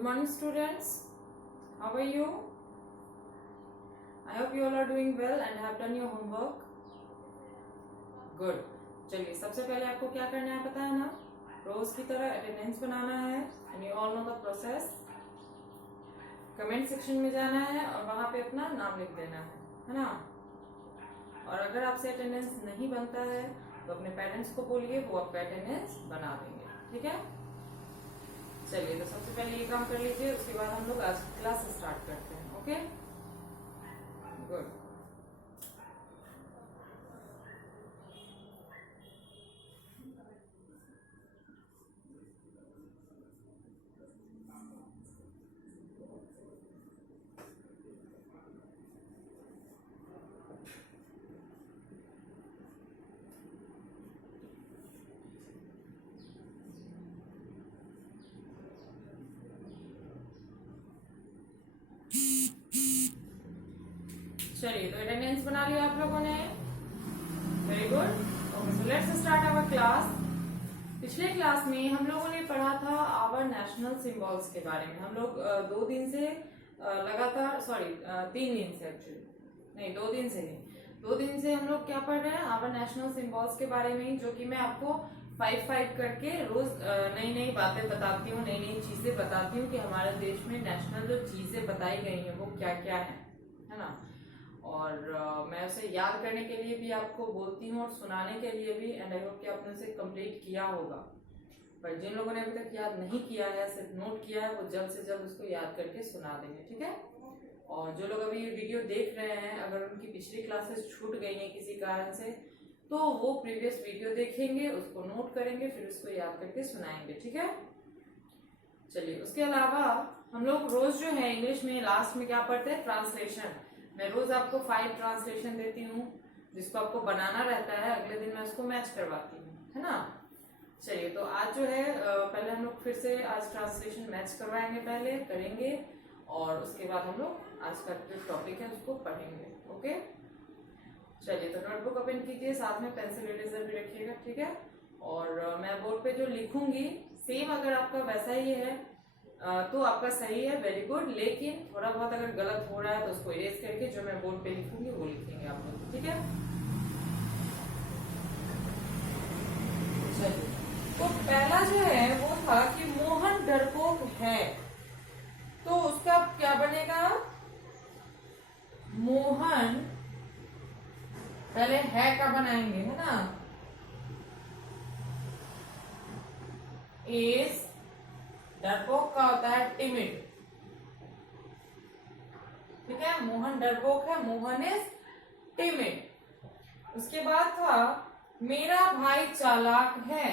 Good morning students. How are you? I hope you all are doing well and have done your homework. Good. चलिए सबसे पहले आपको क्या करना है पता है ना, रोज की तरह अटेंडेंस बनाना है and you all know the process. Comment section में जाना है और वहां पे अपना नाम लिख देना है ना। और अगर आपसे अटेंडेंस नहीं बनता है तो अपने पेरेंट्स को बोलिए, वो आपका अटेंडेंस बना देंगे, ठीक है। चलिए तो सबसे पहले ये काम कर लीजिए, उसके बाद हम लोग आज की क्लास स्टार्ट करते हैं। Okay good. चलिए तो अटेंडेंस बना लिया आप लोगों ने, very good. Okay so let's start our class. पिछले क्लास में हम लोगों ने पढ़ा था आवर नेशनल सिंबल्स के बारे में। हम लोग 2 दिन से लगातार 3 दिन से एक्चुअली नहीं 2 दिन से नहीं 2 दिन से हम लोग क्या पढ़ रहे हैं, आवर नेशनल सिंबल्स के बारे में, जो कि मैं आपको 5 करके रोज नई नई बातें बताती हूँ, नई नई चीजें बताती हूँ कि हमारे देश में नेशनल जो चीजें बताई गई हैं वो क्या क्या है ना। और मैं उसे याद करने के लिए भी आपको बोलती हूँ और सुनाने के लिए भी, एंड आई होप कि आपने उसे कंप्लीट किया होगा। पर जिन लोगों ने अभी तक याद नहीं किया है, सिर्फ नोट किया है, वो जल्द से जल्द उसको याद करके सुना देंगे, ठीक है। और जो लोग अभी ये वीडियो देख रहे हैं, अगर उनकी पिछली क्लासेस छूट गई हैं किसी कारण से, तो वो प्रीवियस वीडियो देखेंगे, उसको नोट करेंगे, फिर उसको याद करके सुनाएंगे, ठीक है। चलिए उसके अलावा हम लोग रोज जो है इंग्लिश में लास्ट में क्या पढ़ते हैं, ट्रांसलेशन। मैं रोज आपको 5 ट्रांसलेशन देती हूँ जिसको आपको बनाना रहता है, अगले दिन मैं उसको मैच करवाती हूँ, है ना। चलिए तो आज जो है पहले हम लोग फिर से आज ट्रांसलेशन मैच करवाएंगे, पहले करेंगे और उसके बाद हम लोग आज का जो टॉपिक है उसको पढ़ेंगे। ओके चलिए तो नोटबुक ओपन कीजिए, साथ में पेंसिल इरेजर भी रखिएगा, ठीक है। और मैं बोर्ड पे जो लिखूंगी सेम अगर आपका वैसा ही है तो आपका सही है, वेरी गुड। लेकिन थोड़ा बहुत अगर गलत हो रहा है तो उसको इरेज करके जो मैं बोर्ड पे लिखूंगी वो लिखेंगे आप लोग, ठीक है। चलिए तो पहला जो है वो था कि मोहन डरपोक है, तो उसका क्या बनेगा, मोहन पहले है का बनाएंगे, है ना। इज डरपोक का होता है टिमिड, ठीक है। मोहन डरपोक है, मोहन इज टिमिड। उसके बाद था मेरा भाई चालाक है,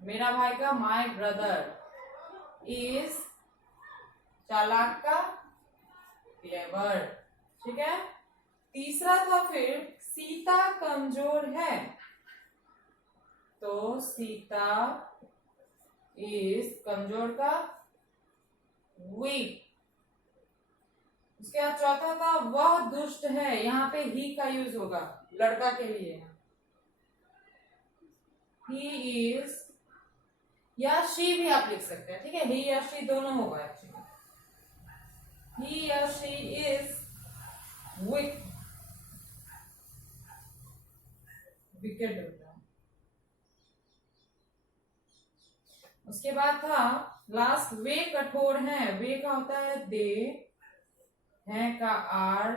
मेरा भाई का माय ब्रदर इज चालाक का क्लेवर, ठीक है। तीसरा था फिर सीता कमजोर है, तो सीता इज कमजोर का वीक। उसके बाद चौथा था वह दुष्ट है, यहाँ पे ही का यूज होगा लड़का के लिए, ही इज, या शी भी आप लिख सकते हैं, ठीक है। ही या शी दोनों होगा एक्चुअली, ही या शी इज वीक, विकेट होता है। उसके बाद था लास्ट वे कठोर है, वे का होता है दे, है का आर,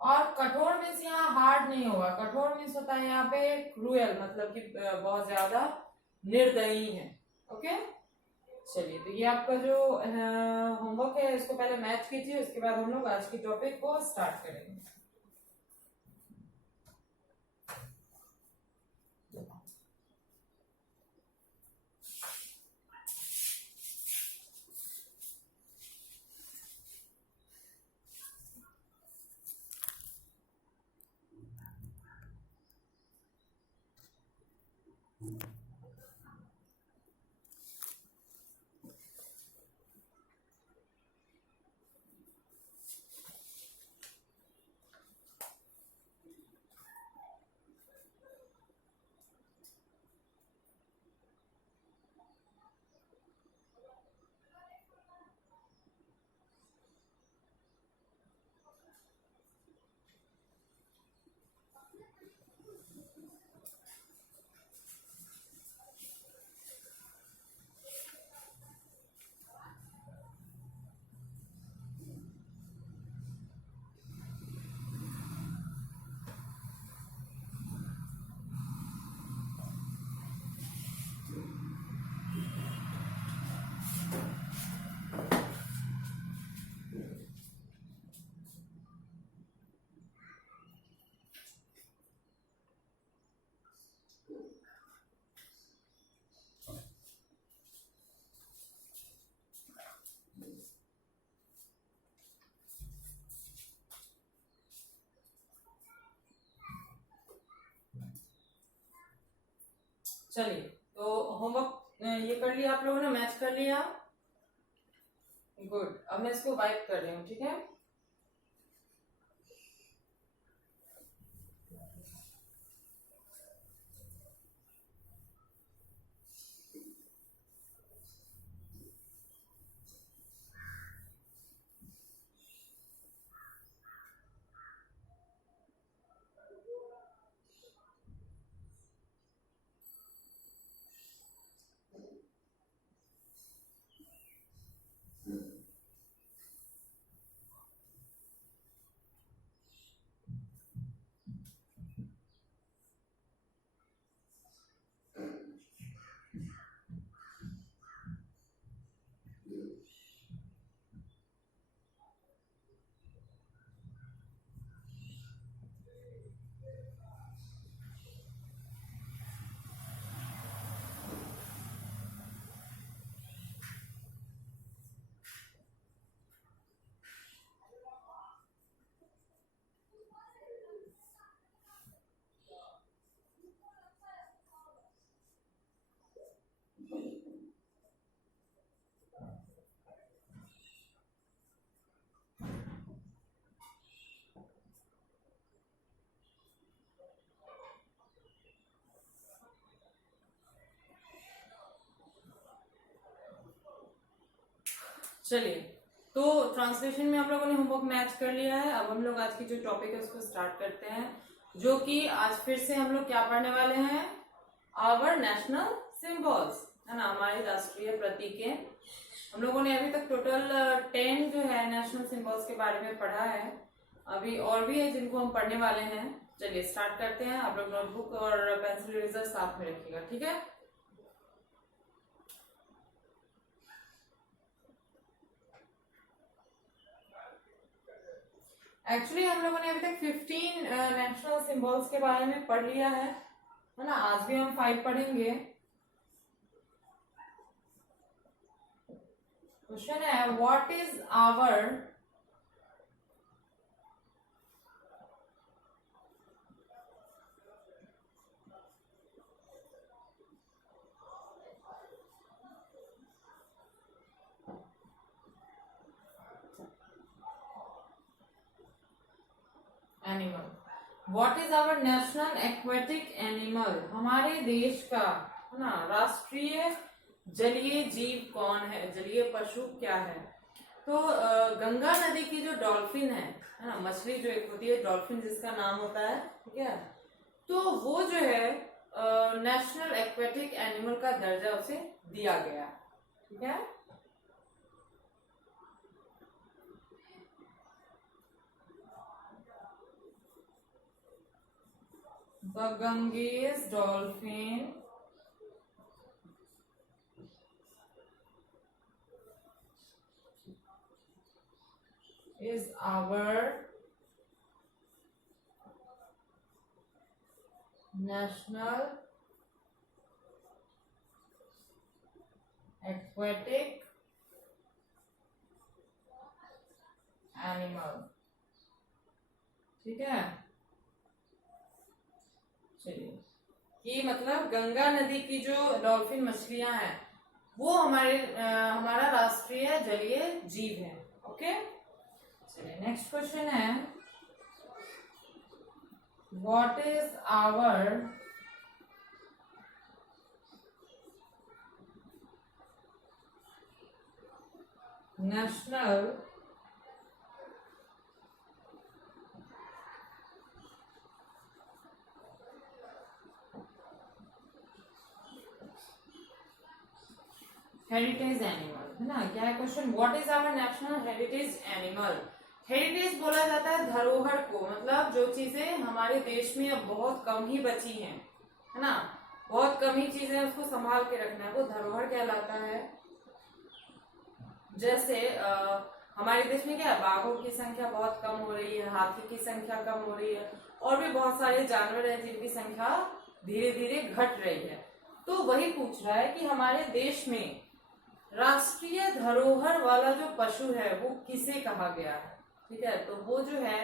और कठोर मीन्स यहाँ हार्ड नहीं होगा, कठोर मीन्स होता है यहाँ पे क्रूएल, मतलब कि बहुत ज्यादा निर्दयी है। ओके चलिए तो ये आपका जो होमवर्क है इसको पहले मैच कीजिए, उसके बाद हम लोग आज की टॉपिक को स्टार्ट करेंगे। चलिए, तो होमवर्क ये कर लिया आप लोगों ने, मैच कर लिया, गुड। अब मैं इसको वाइप कर रही हूँ, ठीक है। चलिए, तो ट्रांसलेशन में हम लोगों ने होमवर्क मैच कर लिया है। अब हम लोग आज की जो टॉपिक है उसको स्टार्ट करते हैं, जो कि आज फिर से हम लोग क्या पढ़ने वाले हैं, आवर नेशनल सिंबल्स, है ना, हमारी राष्ट्रीय प्रतीकें। हम लोगों ने अभी तक टोटल 10 जो है नेशनल सिंबल्स के बारे में पढ़ा है, अभी और भी है जिनको हम पढ़ने वाले हैं। चलिए स्टार्ट करते हैं। आप लोग नोटबुक और पेंसिल इरेजर साथ में रखिएगा, ठीक है। एक्चुअली हम लोगों ने अभी तक 15 नेशनल सिंबल्स के बारे में पढ़ लिया है ना। आज भी हम 5 पढ़ेंगे। क्वेश्चन है, what is our animal, what is our national aquatic animal, हमारे देश का, है ना, राष्ट्रीय जलीय जीव कौन है, जलीय पशु क्या है। तो गंगा नदी की जो डॉल्फिन है ना, मछली जो एक होती है डॉल्फिन जिसका नाम होता है, ठीक है, तो वो जो है नेशनल एक्वेटिक एनिमल का दर्जा उसे दिया गया, ठीक है। The Ganges dolphin is our national aquatic animal, ठीक है। चलिए, ये मतलब गंगा नदी की जो डॉल्फिन मछलियां हैं वो हमारा राष्ट्रीय जलीय जीव है, ओके। चलिए नेक्स्ट क्वेश्चन है, what is our national heritage animal है ना। क्या है question, what is our national heritage animal. Heritage बोला जाता है धरोहर को, मतलब जो चीजें हमारे देश में अब बहुत कम ही बची हैं, है ना, बहुत कम ही चीजें उसको संभाल के रखना है, वो धरोहर कहलाता है। जैसे हमारे देश में क्या है, बाघों की संख्या बहुत कम हो रही है, हाथी की संख्या कम हो रही है, और भी बहुत सारे जानवर हैं जिनकी संख्या धीरे धीरे घट रही है। तो वही पूछ रहा है कि हमारे देश में राष्ट्रीय धरोहर वाला जो पशु है वो किसे कहा गया है। ठीक है, तो वो जो है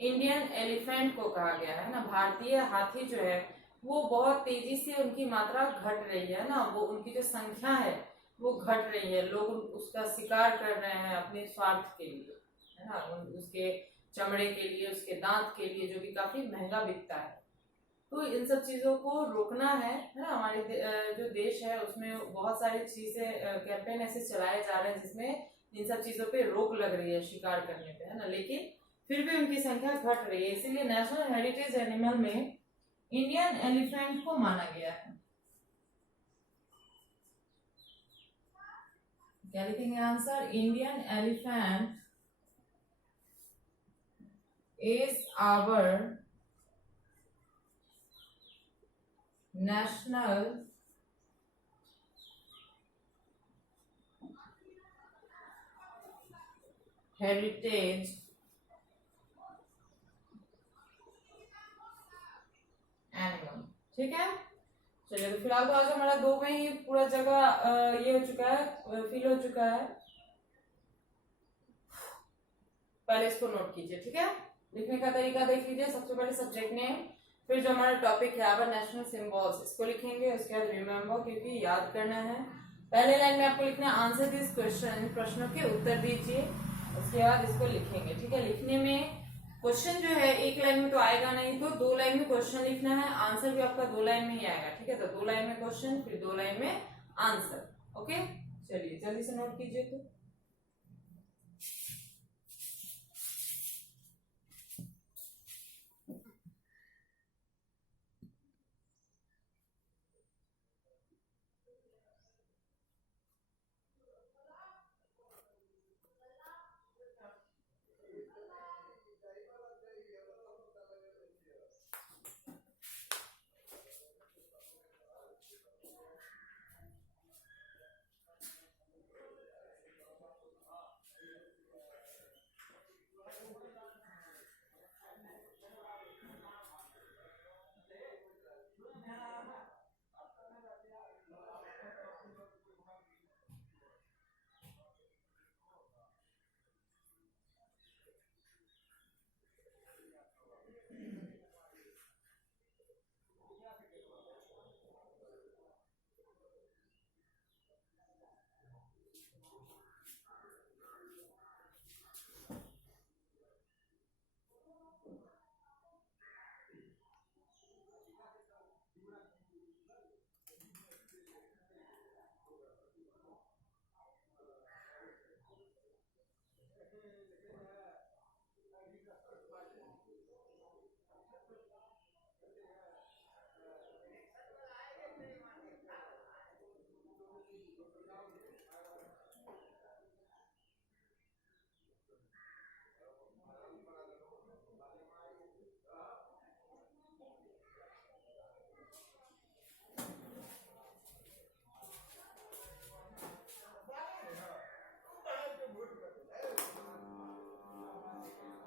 इंडियन एलिफेंट को कहा गया है ना। भारतीय हाथी जो है वो बहुत तेजी से उनकी मात्रा घट रही है ना, वो उनकी जो संख्या है वो घट रही है, लोग उसका शिकार कर रहे हैं अपने स्वार्थ के लिए, है ना, उसके चमड़े के लिए, उसके दांत के लिए, जो कि काफी महंगा बिकता है। तो इन सब चीजों को रोकना है ना। हमारे जो देश है उसमें बहुत सारी चीजें, कैंपेन ऐसे चलाए जा रहे हैं जिसमें इन सब चीजों पे रोक लग रही है शिकार करने पे, है ना, लेकिन फिर भी उनकी संख्या घट रही है, इसीलिए नेशनल हेरिटेज एनिमल में इंडियन एलिफेंट को माना गया है। क्या लिखेंगे answer, Indian elephant is our national heritage animal. ठीक है, चलिए, तो फिलहाल तो आज हमारा 2 में ही पूरा जगह ये हो चुका है, फिल हो चुका है। पहले इसको नोट कीजिए, ठीक है, लिखने का तरीका देख लीजिए। सबसे पहले सब्जेक्ट नेम, फिर जो हमारा टॉपिक है आवर नेशनल सिंबल्स, इसको लिखेंगे। उसके बाद रिमेम्बर, क्योंकि याद करना है। पहले लाइन में आपको लिखना है आंसर दिस क्वेश्चन, प्रश्नों के उत्तर दीजिए। उसके बाद इसको लिखेंगे। ठीक है, लिखने में क्वेश्चन जो है एक लाइन में तो आएगा नहीं, तो 2 लाइन में क्वेश्चन लिखना है, आंसर भी आपका 2 लाइन में ही आएगा। ठीक है, तो 2 लाइन में क्वेश्चन, फिर 2 लाइन में आंसर। ओके, चलिए जल्दी से नोट कीजिए। तो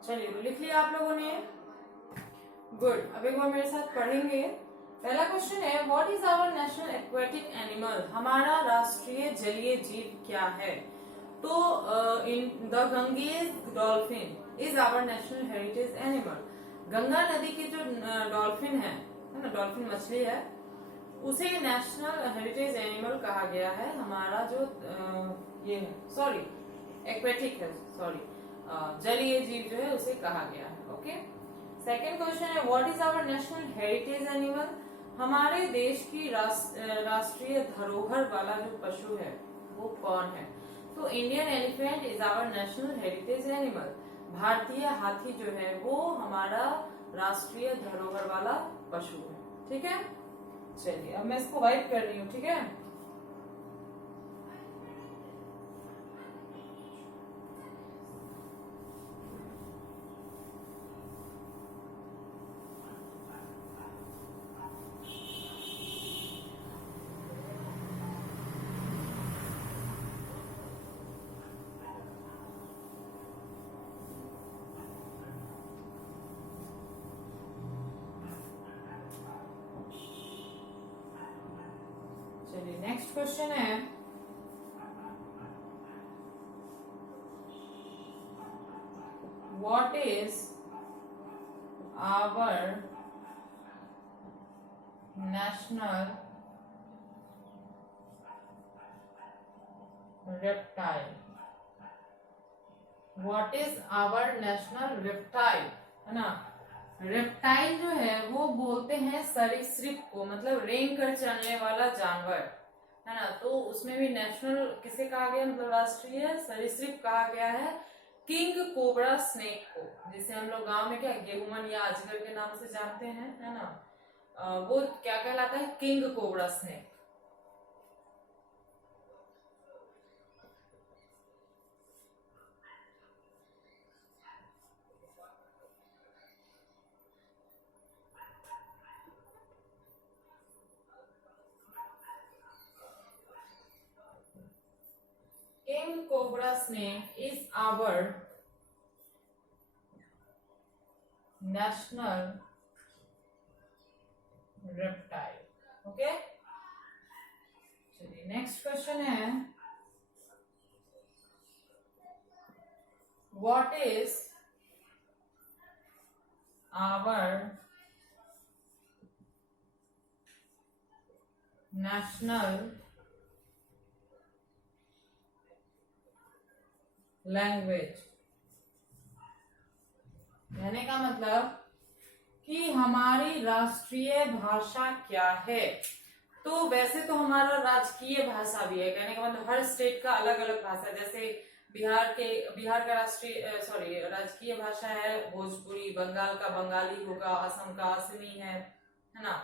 चलिए, तो लिख लिया आप लोगों ने, गुड। अब एक बार मेरे साथ पढ़ेंगे। पहला क्वेश्चन है, what is our national aquatic animal, हमारा राष्ट्रीय जलीय जीव क्या है। तो in the Ganges dolphin is our national heritage animal. Ganga नदी की जो डॉल्फिन है ना, डॉल्फिन मछली है, उसे नेशनल हेरिटेज एनिमल कहा गया है। हमारा जो ये है, सॉरी एक्वेटिक है, सॉरी जलीय जीव जो है उसे कहा गया है। ओके, सेकेंड क्वेश्चन है, what is our national heritage animal, हमारे देश की राष्ट्रीय धरोहर वाला जो पशु है वो कौन है। तो Indian elephant is our national heritage animal. भारतीय हाथी जो है वो हमारा राष्ट्रीय धरोहर वाला पशु है। ठीक है, चलिए अब मैं इसको वाइप कर रही हूँ। ठीक है, चलिए नेक्स्ट क्वेश्चन है, what is our national reptile? What is our national reptile, है ना। रेप्टाइल जो है वो बोलते हैं सरीसृप को, मतलब रेंग कर चलने वाला जानवर, है ना। तो उसमें भी नेशनल किसे कहा गया, मतलब राष्ट्रीय सरीसृप कहा गया है किंग कोबरा स्नेक को, जिसे हम लोग गांव में क्या गेहूमन या अजगर के नाम से जानते हैं, है ना। वो क्या कहलाता है, king cobra snake. King cobra snake is our national reptile. Okay. चलिए नेक्स्ट क्वेश्चन है, what is our national language? कहने का मतलब कि हमारी राष्ट्रीय भाषा क्या है। तो वैसे तो हमारा राजकीय भाषा भी है, कहने का मतलब हर स्टेट का अलग अलग भाषा, जैसे बिहार का राजकीय भाषा है भोजपुरी, बंगाल का बंगाली होगा, असम का असमी है ना।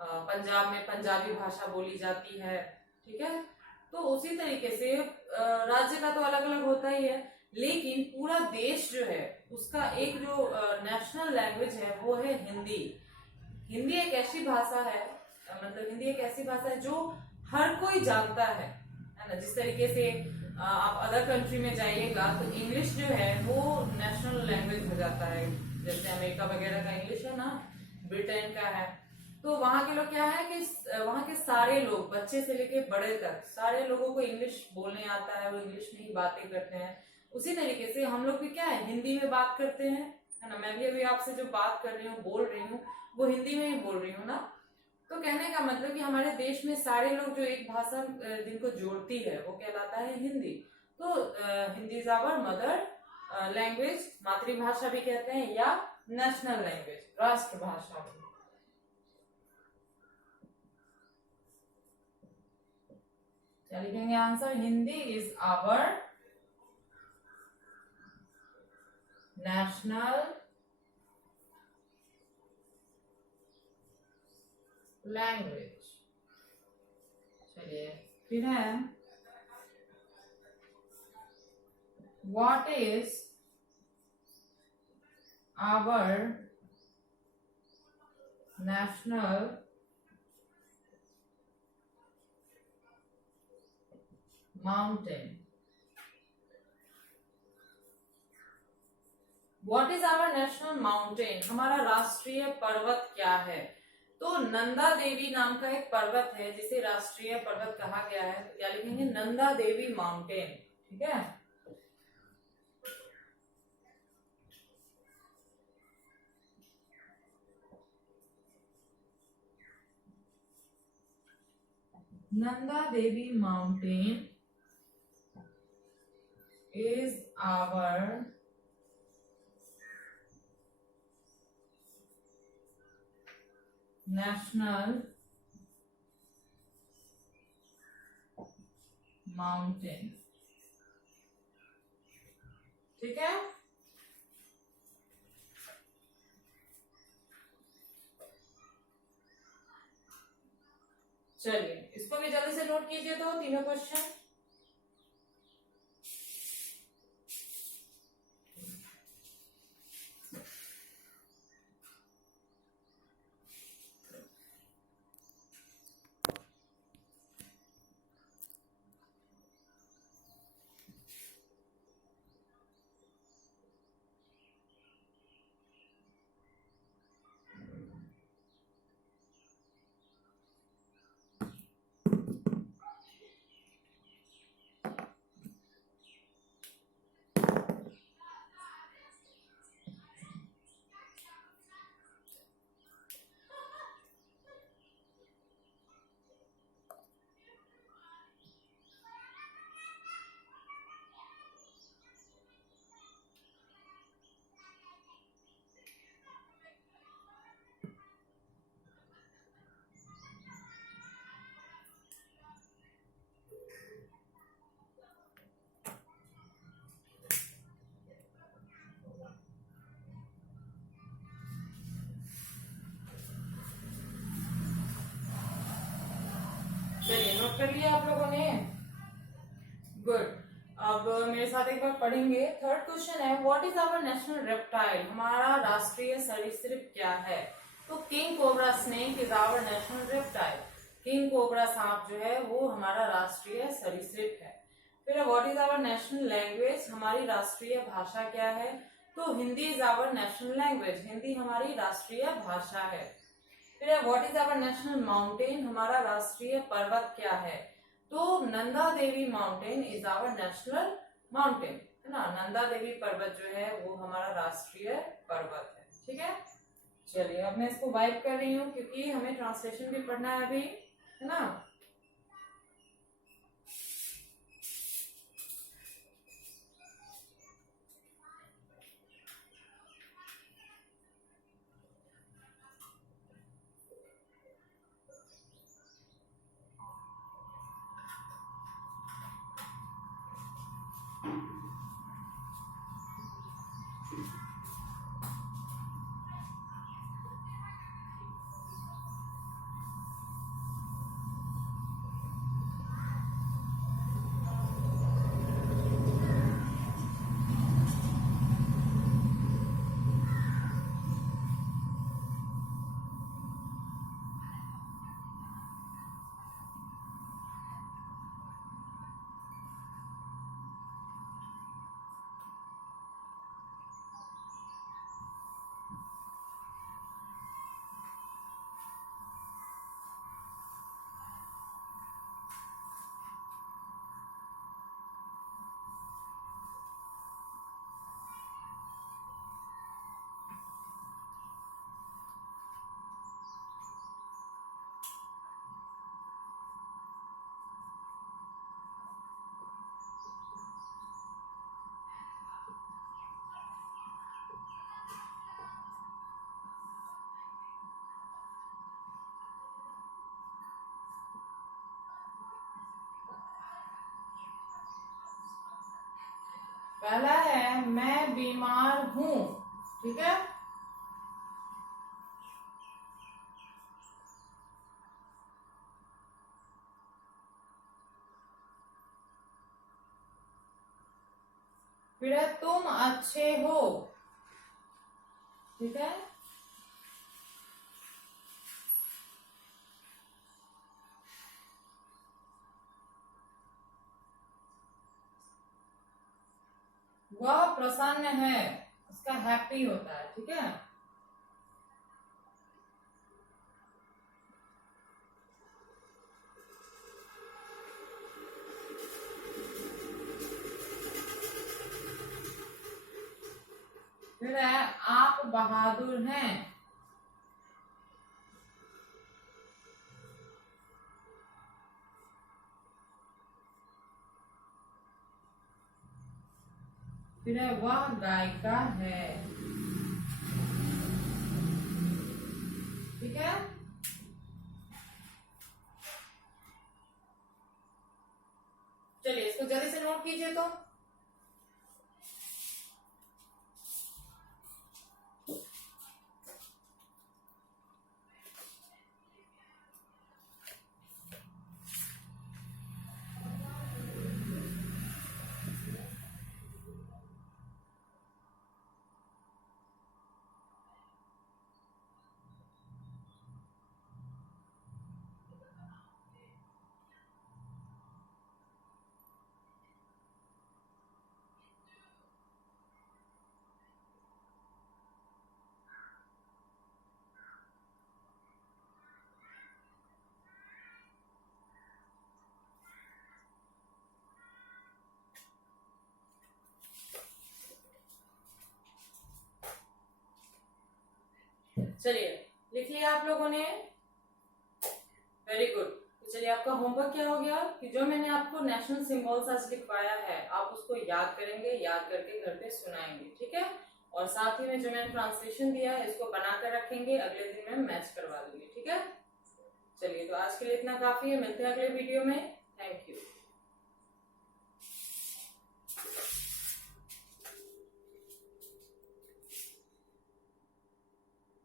पंजाब में पंजाबी भाषा बोली जाती है, ठीक है। तो उसी तरीके से राज्य का तो अलग अलग होता ही है, लेकिन पूरा देश जो है उसका एक जो नेशनल लैंग्वेज है वो है हिंदी। हिंदी एक ऐसी भाषा है, मतलब हिंदी एक ऐसी भाषा है जो हर कोई जानता है ना। जिस तरीके से आप अदर कंट्री में जाइएगा तो इंग्लिश जो है वो नेशनल लैंग्वेज हो जाता है, जैसे अमेरिका वगैरह का इंग्लिश है ना, ब्रिटेन का है। तो वहां के लोग क्या है कि वहां के सारे लोग, बच्चे से लेके बड़े तक, सारे लोगों को इंग्लिश बोलने आता है, वो इंग्लिश में ही बातें करते हैं। उसी तरीके से हम लोग भी क्या है, हिंदी में बात करते हैं, है ना। मैं भी अभी आपसे जो बात कर रही हूँ, बोल रही हूँ, वो हिंदी में ही बोल रही हूँ ना। तो कहने का मतलब कि हमारे देश में सारे लोग जो एक भाषा जिनको जोड़ती है वो कहलाता है हिंदी। तो Hindi is our mother language, मातृभाषा भी कहते हैं, या नेशनल लैंग्वेज, राष्ट्रभाषा भी। क्या लिखेंगे answer, Hindi is our national language. चलिए फिर है, what is our national mountain? What is our national mountain, हमारा राष्ट्रीय पर्वत क्या है। तो नंदा देवी नाम का एक पर्वत है जिसे राष्ट्रीय पर्वत कहा गया है। तो क्या लिखेंगे, नंदा देवी माउंटेन, ठीक है। Nanda Devi mountain is our national mountain, ठीक है। चलिए इसको भी जल्दी से नोट कीजिए, तो तीनों क्वेश्चन। नोट कर लिया आप लोगों ने? गुड। अब मेरे साथ एक बार पढ़ेंगे। थर्ड क्वेश्चन है, what is our national reptile? हमारा राष्ट्रीय सरीसृप क्या है? तो king cobra snake is our national reptile. King cobra सांप जो है वो हमारा राष्ट्रीय सरीसृप है। फिर what is our national language? हमारी राष्ट्रीय भाषा क्या है? तो Hindi is our national language. Hindi हमारी राष्ट्रीय भाषा है। फिर what is our national mountain? हमारा राष्ट्रीय पर्वत क्या है? तो Nanda Devi mountain is our national mountain, है ना। नंदा देवी पर्वत जो है वो हमारा राष्ट्रीय पर्वत है। ठीक है, चलिए अब मैं इसको वाइप कर रही हूँ क्योंकि हमें ट्रांसलेशन भी पढ़ना है अभी, है ना। पहला है मैं बीमार हूं, ठीक है। फिर है तुम अच्छे हो, ठीक है। वह प्रसन्न है, उसका हैप्पी होता है, ठीक है। फिर है आप बहादुर हैं, फिर है वह गायिका है, ठीक है। चलिए इसको जल्दी से नोट कीजिए तो। चलिए लिख लिया आप लोगों ने, वेरी गुड। तो चलिए आपका होमवर्क क्या हो गया कि जो मैंने आपको नेशनल सिंबल्स आज लिखवाया है आप उसको याद करेंगे, याद करके घर पे सुनाएंगे, ठीक है। और साथ ही में जो मैंने ट्रांसलेशन दिया है इसको बनाकर रखेंगे, अगले दिन मैं मैच करवा दूंगी, ठीक है। चलिए तो आज के लिए इतना काफी है, मिलते हैं अगले वीडियो में। Thank you.